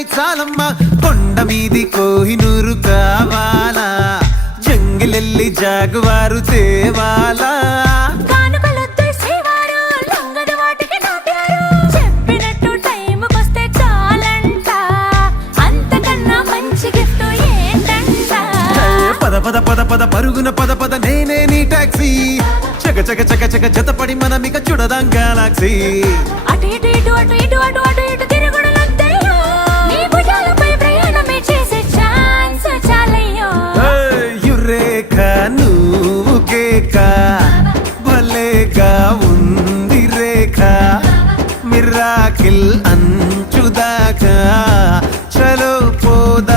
మిఠాయి చాలమ్మా కొండ మీది కోహినూరు కావాలా జంగిలెల్లి జాగువారు తేవాలా పద పద పద పరుగున పద పద నేనే నీ టాక్సీ చక చక చక చక జతపడి మనం ఇక చూడదాం గెలాక్సీ అటు ఇటు ఇటు అటు ఇటు అటు అటు ఇటు తిరుగుడులొద్దయ్యో నీ భుజాలపై ప్రయాణమే చేసే ఛాన్స్ చాలయ్యో యురేఖ నువ్వు కేక భలేగా ఉంది రేఖ మిరాకిల్ అంచుదాకా చలో పోదా